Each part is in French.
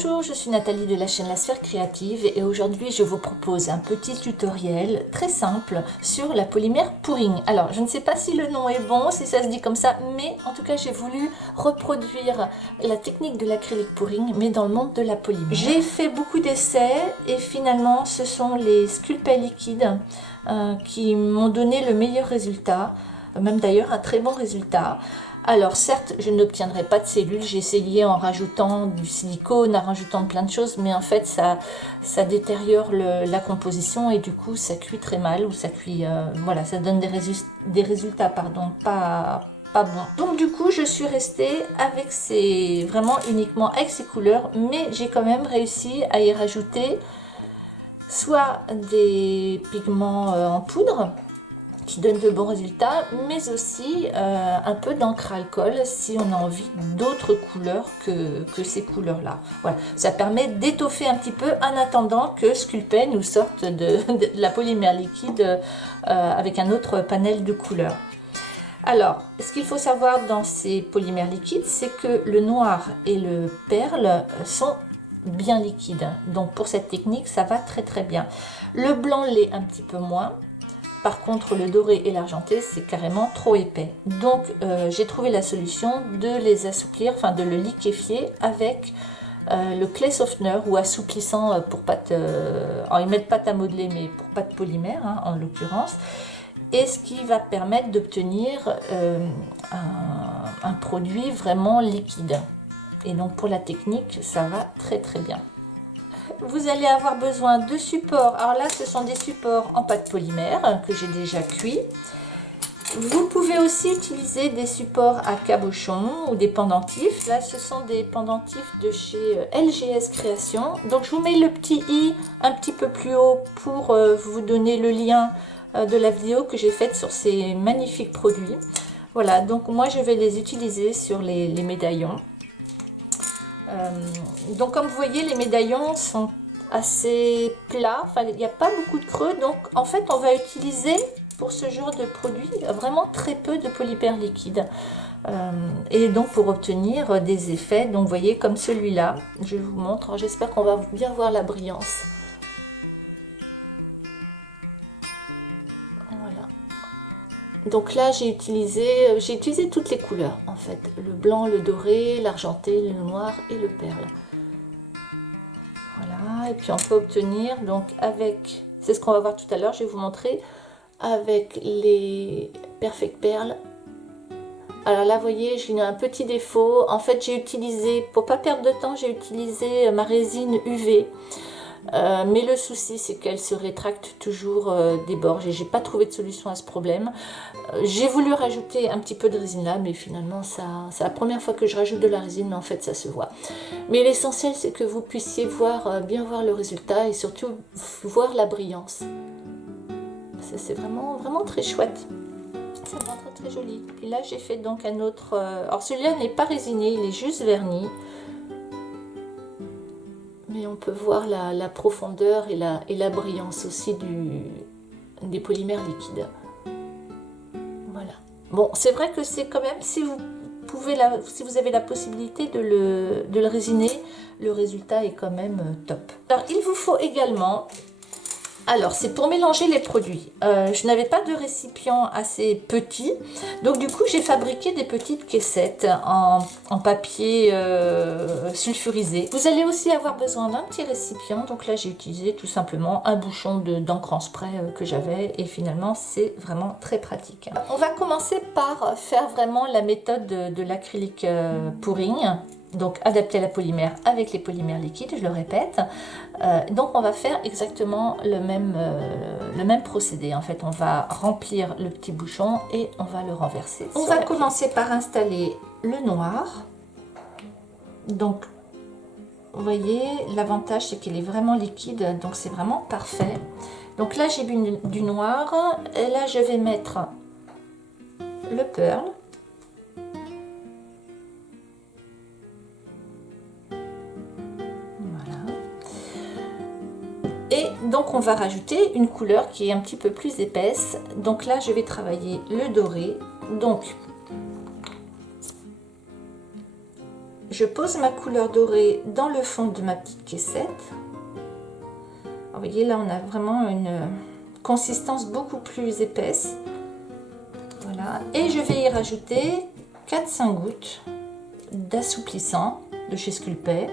Bonjour, je suis Nathalie de la chaîne La Sphère Créative et aujourd'hui je vous propose un petit tutoriel très simple sur la polymère pouring. Alors je ne sais pas si le nom est bon, si ça se dit comme ça, mais en tout cas j'ai voulu reproduire la technique de l'acrylique pouring mais dans le monde de la polymère. J'ai fait beaucoup d'essais et finalement ce sont les sculpets liquides qui m'ont donné le meilleur résultat, même d'ailleurs un très bon résultat. Alors certes, je n'obtiendrai pas de cellules, j'ai essayé en rajoutant du silicone, en rajoutant plein de choses, mais en fait ça détériore la composition et du coup ça cuit très mal ou ça cuit, voilà, ça donne des résultats pardon, pas bons. Donc du coup je suis restée avec vraiment uniquement avec ces couleurs, mais j'ai quand même réussi à y rajouter soit des pigments en poudre, qui donne de bons résultats, mais aussi un peu d'encre à alcool si on a envie d'autres couleurs que ces couleurs-là. Voilà, ça permet d'étoffer un petit peu en attendant que Sculpey nous sorte de la polymère liquide avec un autre panel de couleurs. Alors, ce qu'il faut savoir dans ces polymères liquides, c'est que le noir et le perle sont bien liquides. Donc pour cette technique, ça va très très bien. Le blanc l'est un petit peu moins. Par contre, le doré et l'argenté, c'est carrément trop épais. Donc, j'ai trouvé la solution de les assouplir, enfin de le liquéfier avec le clay softener ou assouplissant pour pâte. Alors, ils mettent pâte à modeler, mais pour pâte polymère, hein, en l'occurrence. Et ce qui va permettre d'obtenir un produit vraiment liquide. Et donc, pour la technique, ça va très très bien. Vous allez avoir besoin de supports. Alors là, ce sont des supports en pâte polymère que j'ai déjà cuit. Vous pouvez aussi utiliser des supports à cabochon ou des pendentifs. Là, ce sont des pendentifs de chez LGS Création. Donc, je vous mets le petit i un petit peu plus haut pour vous donner le lien de la vidéo que j'ai faite sur ces magnifiques produits. Voilà, donc moi, je vais les utiliser sur les médaillons. Donc comme vous voyez, les médaillons sont assez plats, enfin il n'y a pas beaucoup de creux, donc en fait on va utiliser pour ce genre de produit vraiment très peu de polymère liquide et donc pour obtenir des effets, donc vous voyez comme celui-là, je vous montre, j'espère qu'on va bien voir la brillance. Voilà. Donc là j'ai utilisé toutes les couleurs en fait, le blanc, le doré, l'argenté, le noir et le perle. Voilà, et puis on peut obtenir donc avec, c'est ce qu'on va voir tout à l'heure, je vais vous montrer, avec les Perfect Perles. Alors là vous voyez, j'ai un petit défaut, en fait j'ai utilisé, pour pas perdre de temps, j'ai utilisé ma résine UV. Mais le souci c'est qu'elle se rétracte toujours des bords et j'ai pas trouvé de solution à ce problème. J'ai voulu rajouter un petit peu de résine là, mais finalement c'est la première fois que je rajoute de la résine, mais en fait ça se voit. Mais l'essentiel c'est que vous puissiez voir, bien voir le résultat et surtout voir la brillance. C'est vraiment, vraiment très chouette. C'est vraiment très, très joli. Et là j'ai fait donc un autre, alors celui-là n'est pas résiné, il est juste verni. Mais on peut voir la profondeur et la brillance aussi des polymères liquides. Voilà. Bon, c'est vrai que c'est quand même, si vous avez la possibilité de le résiner, le résultat est quand même top. Alors, il vous faut également, alors c'est pour mélanger les produits. Je n'avais pas de récipient assez petit, donc du coup j'ai fabriqué des petites caissettes en papier sulfurisé. Vous allez aussi avoir besoin d'un petit récipient, donc là j'ai utilisé tout simplement un bouchon d'encre en spray que j'avais et finalement c'est vraiment très pratique. On va commencer par faire vraiment la méthode de l'acrylique pouring. Donc adapté à la polymère avec les polymères liquides, je le répète. Donc on va faire exactement le même procédé. En fait, on va remplir le petit bouchon et on va le renverser. On va commencer par installer le noir. Donc, vous voyez, l'avantage c'est qu'il est vraiment liquide, donc c'est vraiment parfait. Donc là, j'ai du noir et là, je vais mettre le pearl. Et donc on va rajouter une couleur qui est un petit peu plus épaisse. Donc là je vais travailler le doré. Donc je pose ma couleur dorée dans le fond de ma petite caissette. Vous voyez, là on a vraiment une consistance beaucoup plus épaisse. Voilà, et je vais y rajouter 4-5 gouttes d'assouplissant de chez Sculpey.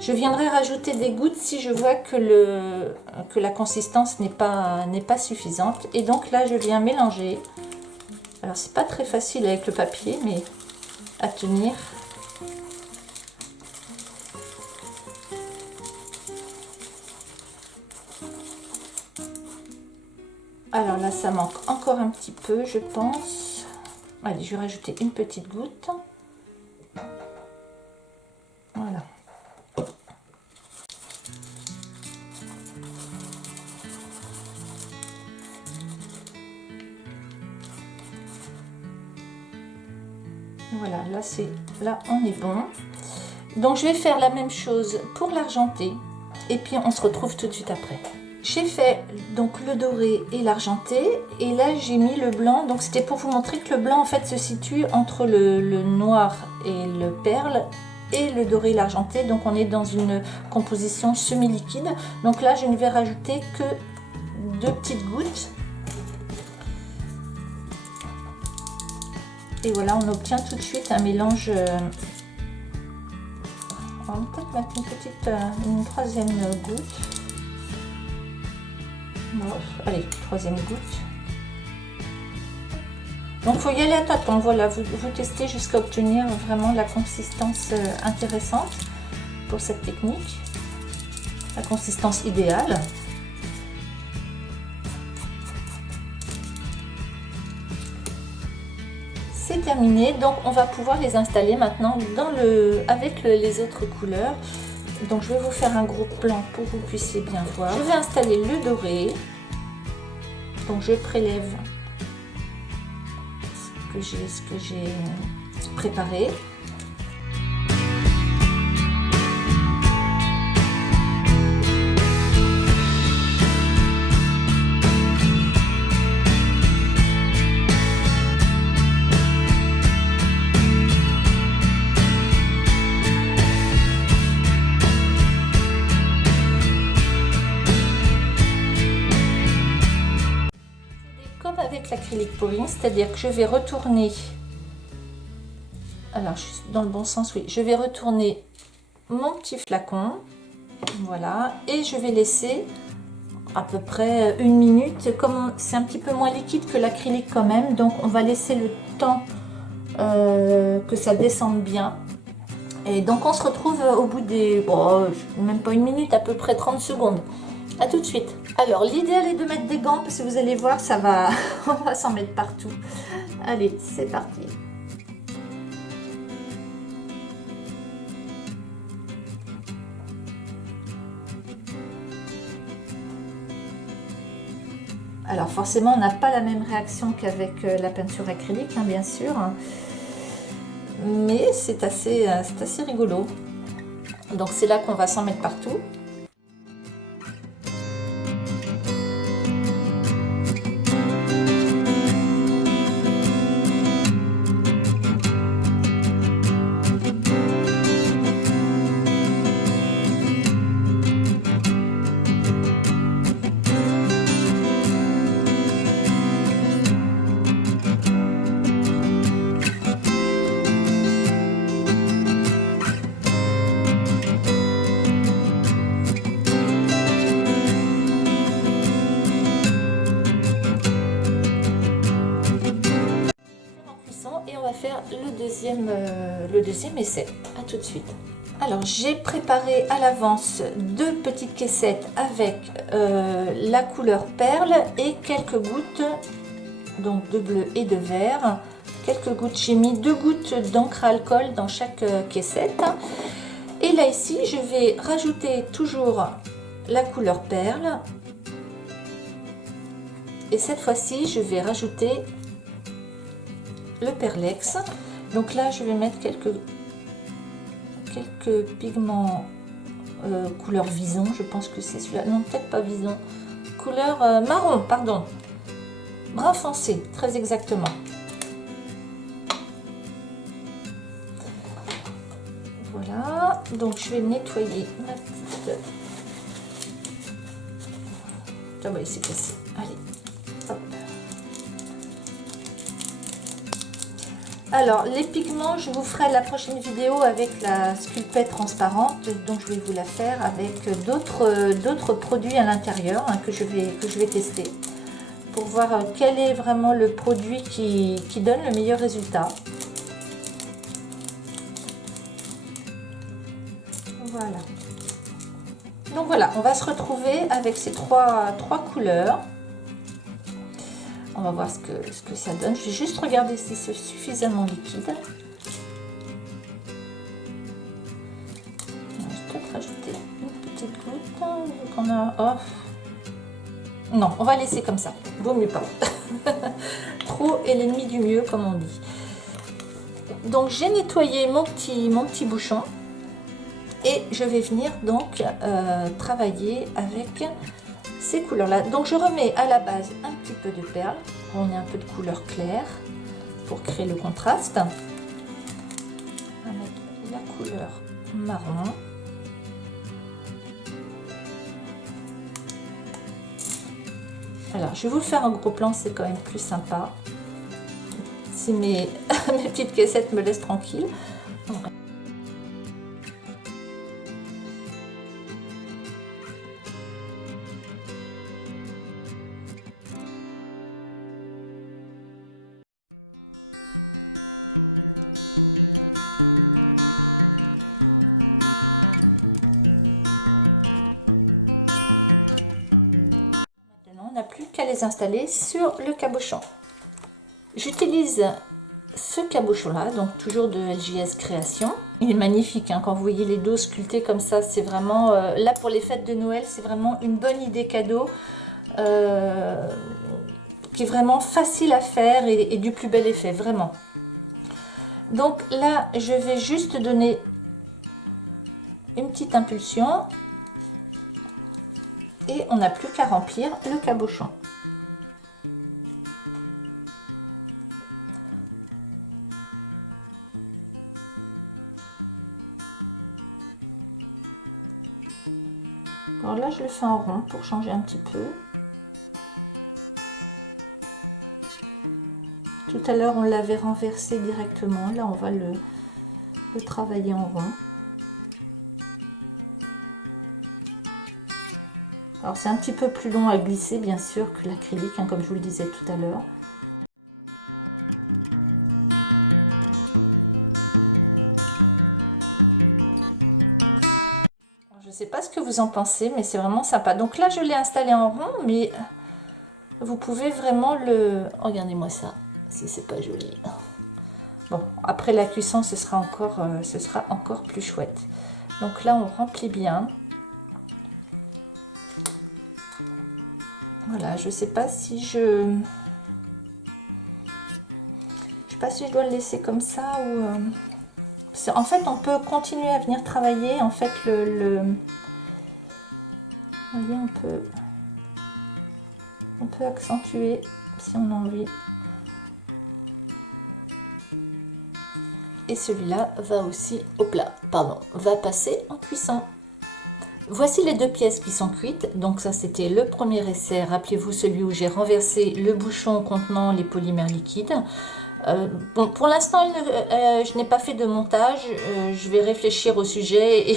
Je viendrai rajouter des gouttes si je vois que la consistance n'est pas suffisante. Et donc là, je viens mélanger. Alors, c'est pas très facile avec le papier, mais à tenir. Alors là, ça manque encore un petit peu, je pense. Allez, je vais rajouter une petite goutte. Voilà. Voilà, là on est bon. Donc je vais faire la même chose pour l'argenté et puis on se retrouve tout de suite après. J'ai fait donc le doré et l'argenté et là j'ai mis le blanc. Donc c'était pour vous montrer que le blanc en fait se situe entre le noir et le perle et le doré et l'argenté. Donc on est dans une composition semi-liquide. Donc là je ne vais rajouter que 2 petites gouttes. Et voilà, on obtient tout de suite un mélange. On va peut-être mettre une troisième goutte. Bon, allez, troisième goutte. Donc il faut y aller à tâtons. Voilà, vous testez jusqu'à obtenir vraiment la consistance intéressante pour cette technique. La consistance idéale. C'est terminé, donc on va pouvoir les installer maintenant avec les autres couleurs. Donc je vais vous faire un gros plan pour que vous puissiez bien voir. Je vais installer le doré. Donc je prélève ce que j'ai préparé. Comme avec l'acrylique pouring, c'est-à-dire que je vais retourner, alors je suis dans le bon sens, oui, je vais retourner mon petit flacon, voilà, et je vais laisser à peu près 1 minute, comme c'est un petit peu moins liquide que l'acrylique quand même, donc on va laisser le temps que ça descende bien. Et donc on se retrouve au bout des, bon, même pas 1 minute, à peu près 30 secondes. A tout de suite. Alors l'idéal est de mettre des gants parce que vous allez voir, ça va, on va s'en mettre partout. Allez, c'est parti. Alors forcément, on n'a pas la même réaction qu'avec la peinture acrylique, hein, bien sûr. Mais c'est assez rigolo. Donc c'est là qu'on va s'en mettre partout. Et on va faire le deuxième essai. À tout de suite. Alors j'ai préparé à l'avance 2 petites caissettes avec la couleur perle et quelques gouttes donc de bleu et de vert. Quelques gouttes, j'ai mis 2 gouttes d'encre à alcool dans chaque caissette. Et là ici je vais rajouter toujours la couleur perle. Et cette fois-ci je vais rajouter le perlex. Donc là je vais mettre quelques pigments couleur vison, je pense que c'est celui-là, non peut-être pas vison, couleur marron, pardon, brun foncé, très exactement. Donc je vais nettoyer ma petite... Ah bah il s'est cassé. Allez, hop. Alors les pigments, je vous ferai la prochaine vidéo avec la Sculpey transparente, donc je vais vous la faire avec d'autres produits à l'intérieur hein, que je vais tester pour voir quel est vraiment le produit qui donne le meilleur résultat. Voilà. Donc voilà, on va se retrouver avec ces trois couleurs. On va voir ce que ça donne. Je vais juste regarder si c'est suffisamment liquide. Je vais peut-être rajouter une petite goutte. Vu qu'on a... Oh. Non, on va laisser comme ça. Vaut mieux pas. Trop est l'ennemi du mieux, comme on dit. Donc j'ai nettoyé mon petit bouchon. Et je vais venir donc travailler avec ces couleurs là. Donc je remets à la base un petit peu de perles. On met un peu de couleur claire pour créer le contraste. On va mettre la couleur marron. Alors je vais vous faire un gros plan, c'est quand même plus sympa. Si mes petites caissettes me laissent tranquille. Donc, on n'a plus qu'à les installer sur le cabochon. J'utilise ce cabochon là, donc toujours de LJS Création. Il est magnifique hein, quand vous voyez les dos sculptés comme ça, c'est vraiment là pour les fêtes de Noël, c'est vraiment une bonne idée cadeau qui est vraiment facile à faire et du plus bel effet, vraiment. Donc là je vais juste donner une petite impulsion. Et on n'a plus qu'à remplir le cabochon. Alors là, je le fais en rond pour changer un petit peu. Tout à l'heure, on l'avait renversé directement. Là, on va le travailler en rond. Alors c'est un petit peu plus long à glisser bien sûr que l'acrylique, hein, comme je vous le disais tout à l'heure. Je ne sais pas ce que vous en pensez, mais c'est vraiment sympa. Donc là je l'ai installé en rond, mais vous pouvez vraiment le... Regardez-moi ça, si c'est pas joli. Bon, après la cuisson ce sera encore plus chouette. Donc là on remplit bien. Voilà, je sais pas si je dois le laisser comme ça ou en fait on peut continuer à venir travailler en fait vous voyez, on peut accentuer si on a envie. Et celui-là va aussi va passer en cuisson. Voici les deux pièces qui sont cuites. Donc ça c'était le premier essai. Rappelez-vous celui où j'ai renversé le bouchon contenant les polymères liquides. Bon, pour l'instant je n'ai pas fait de montage. Je vais réfléchir au sujet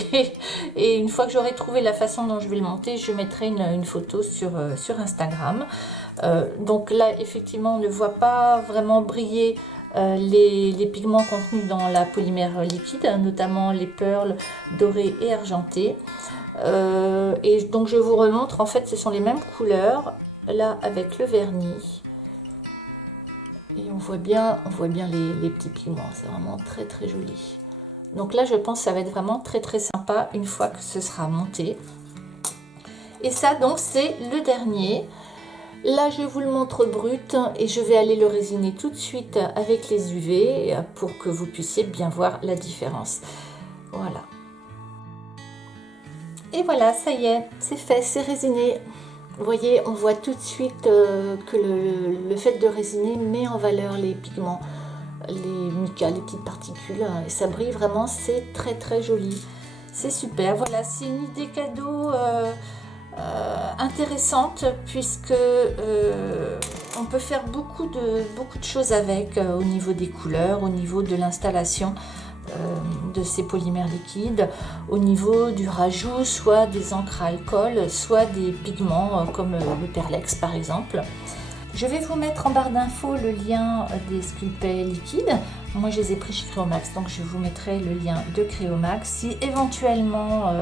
et une fois que j'aurai trouvé la façon dont je vais le monter, je mettrai une photo sur Instagram. Donc là effectivement on ne voit pas vraiment briller les pigments contenus dans la polymère liquide, notamment les perles dorées et argentées. Et donc je vous remontre, en fait ce sont les mêmes couleurs là avec le vernis et on voit bien les petits pigments, c'est vraiment très très joli. Donc là je pense que ça va être vraiment très très sympa une fois que ce sera monté. Et ça donc c'est le dernier. Là je vous le montre brut et je vais aller le résiner tout de suite avec les UV pour que vous puissiez bien voir la différence. Voilà. Et voilà, ça y est, c'est fait, c'est résiné. Vous voyez, on voit tout de suite que le fait de résiner met en valeur les pigments, les micas, les petites particules. Et ça brille vraiment, c'est très très joli. C'est super, voilà, c'est une idée cadeau intéressante puisque on peut faire beaucoup de choses avec au niveau des couleurs, au niveau de l'installation de ces polymères liquides, au niveau du rajout soit des encres à alcool, soit des pigments comme le perlex par exemple. Je vais vous mettre en barre d'infos le lien des sculpets liquides. Moi, je les ai pris chez Créomax, donc je vous mettrai le lien de Créomax. Si éventuellement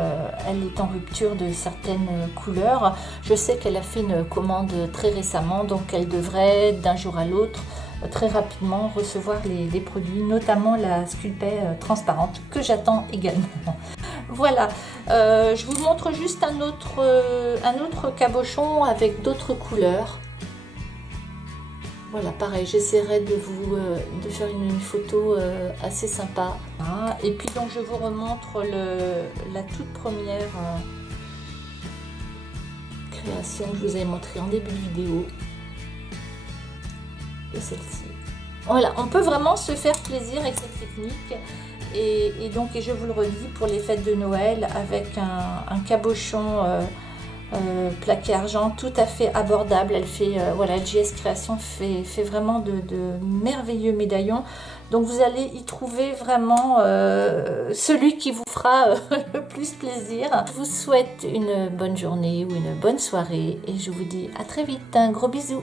elle est en rupture de certaines couleurs, je sais qu'elle a fait une commande très récemment, donc elle devrait d'un jour à l'autre très rapidement recevoir les produits, notamment la sculpet transparente que j'attends également. Voilà, je vous montre juste un autre cabochon avec d'autres couleurs. Voilà, pareil, j'essaierai de faire une photo assez sympa. Ah, et puis donc je vous remontre la toute première création que je vous avais montrée en début de vidéo. Et celle-ci. Voilà, on peut vraiment se faire plaisir avec cette technique. Et donc, je vous le redis, pour les fêtes de Noël, avec un cabochon plaqué argent tout à fait abordable. Elle fait, voilà, LJS Création fait vraiment de merveilleux médaillons. Donc vous allez y trouver vraiment celui qui vous fera le plus plaisir. Je vous souhaite une bonne journée ou une bonne soirée et je vous dis à très vite. Un gros bisou.